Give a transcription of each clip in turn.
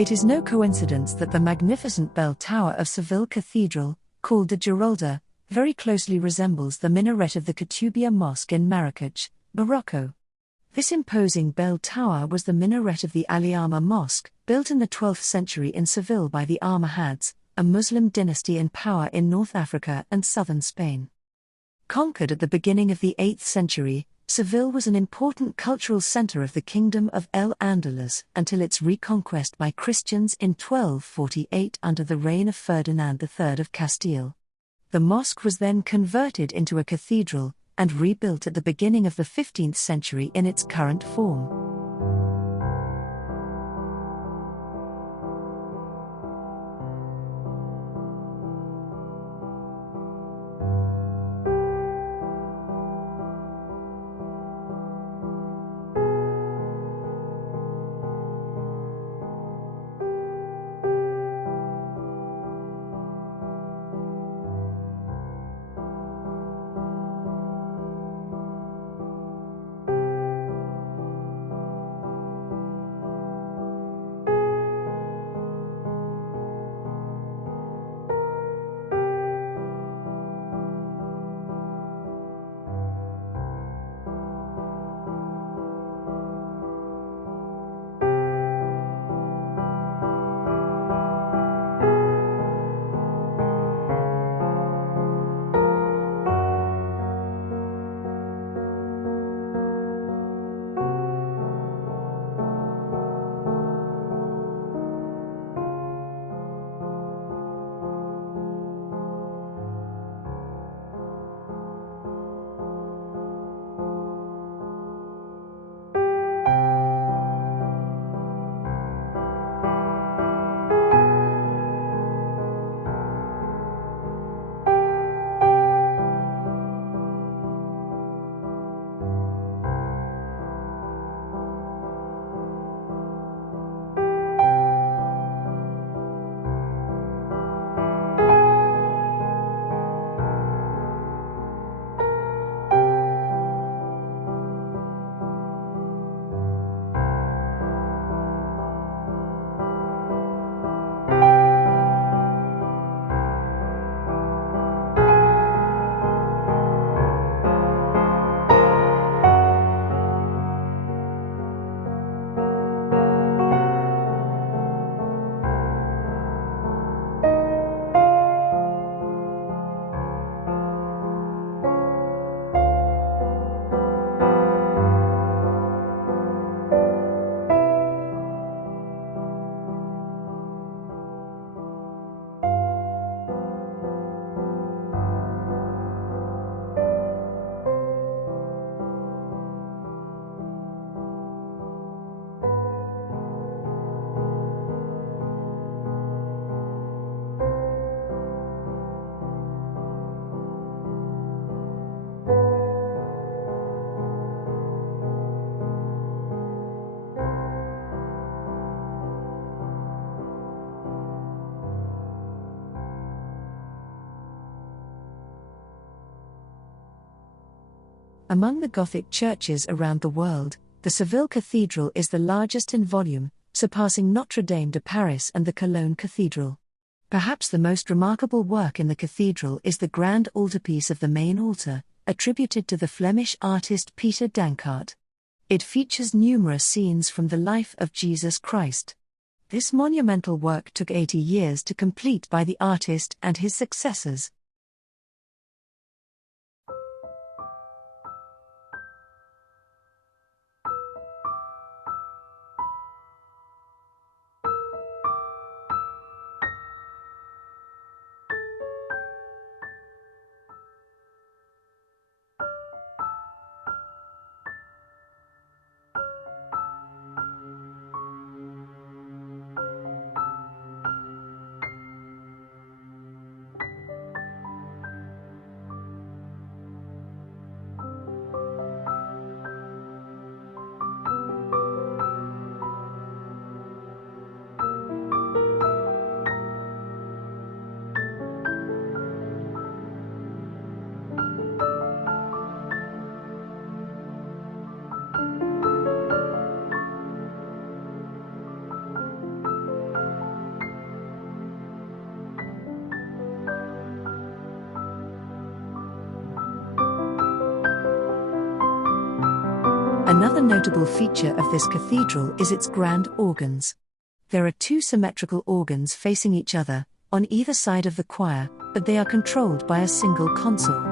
It is no coincidence that the magnificent bell tower of Seville Cathedral, called the Giralda, very closely resembles the minaret of the Kutubia Mosque in Marrakech, Morocco. This imposing bell tower was the minaret of the Aliyama Mosque, built in the 12th century in Seville by the Almohads, a Muslim dynasty in power in North Africa and southern Spain. Conquered at the beginning of the 8th century, Seville was an important cultural center of the Kingdom of El-Andalus until its reconquest by Christians in 1248 under the reign of Ferdinand III of Castile. The mosque was then converted into a cathedral, and rebuilt at the beginning of the 15th century in its current form. Among the Gothic churches around the world, the Seville Cathedral is the largest in volume, surpassing Notre Dame de Paris and the Cologne Cathedral. Perhaps the most remarkable work in the cathedral is the grand altarpiece of the main altar, attributed to the Flemish artist Pieter Dancart. It features numerous scenes from the life of Jesus Christ. This monumental work took 80 years to complete by the artist and his successors. Another notable feature of this cathedral is its grand organs. There are two symmetrical organs facing each other, on either side of the choir, but they are controlled by a single console.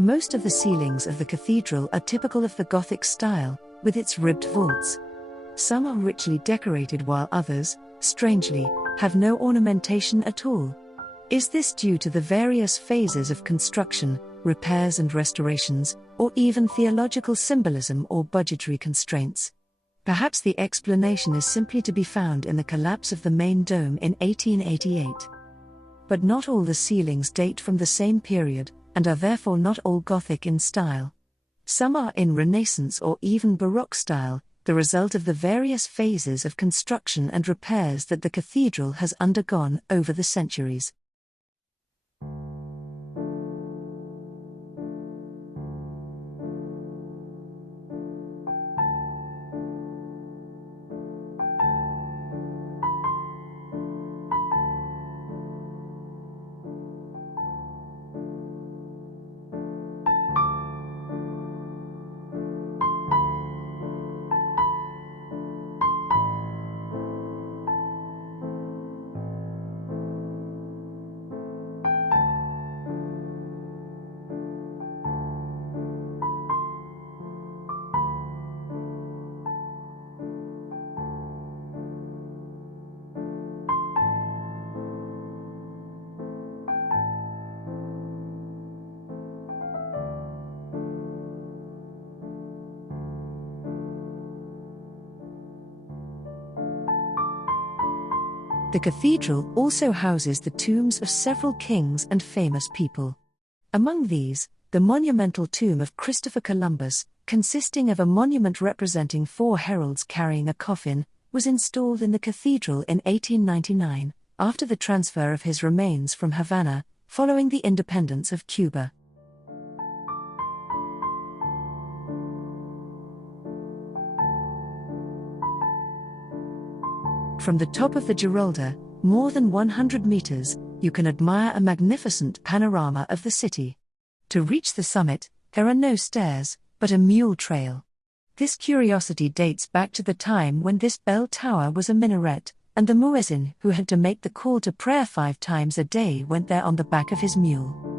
Most of the ceilings of the cathedral are typical of the Gothic style, with its ribbed vaults. Some are richly decorated while others, strangely, have no ornamentation at all. Is this due to the various phases of construction, repairs and restorations, or even theological symbolism or budgetary constraints? Perhaps the explanation is simply to be found in the collapse of the main dome in 1888. But not all the ceilings date from the same period, and are therefore not all Gothic in style. Some are in Renaissance or even Baroque style, the result of the various phases of construction and repairs that the cathedral has undergone over the centuries. The cathedral also houses the tombs of several kings and famous people. Among these, the monumental tomb of Christopher Columbus, consisting of a monument representing 4 heralds carrying a coffin, was installed in the cathedral in 1899, after the transfer of his remains from Havana, following the independence of Cuba. From the top of the Giralda, more than 100 meters, you can admire a magnificent panorama of the city. To reach the summit, there are no stairs, but a mule trail. This curiosity dates back to the time when this bell tower was a minaret, and the muezzin who had to make the call to prayer 5 times a day went there on the back of his mule.